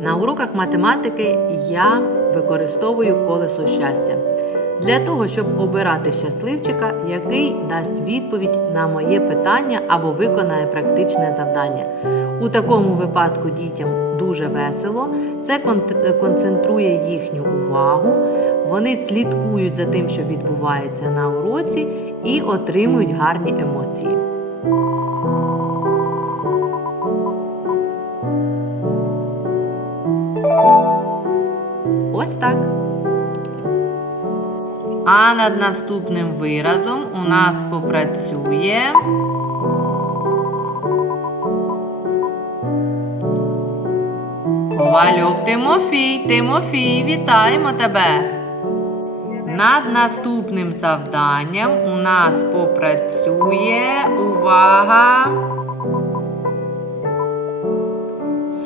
На уроках математики я використовую колесо щастя для того, щоб обирати щасливчика, який дасть відповідь на моє питання або виконає практичне завдання. У такому випадку дітям дуже весело, це концентрує їхню увагу, вони слідкують за тим, що відбувається на уроці, і отримують гарні емоції. Ось так. А над наступним виразом у нас попрацює. Ковальов Тимофій, Тимофій, вітаємо тебе! Над наступним завданням у нас попрацює увага.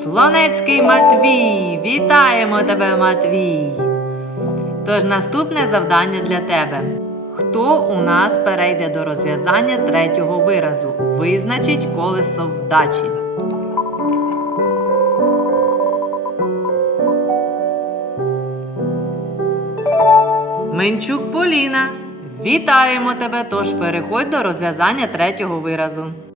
Слонецький Матвій! Вітаємо тебе, Матвій! Тож наступне завдання для тебе. Хто у нас перейде до розв'язання третього виразу? Визначить колесо вдачі. Менчук Поліна. Вітаємо тебе! Тож переходь до розв'язання третього виразу.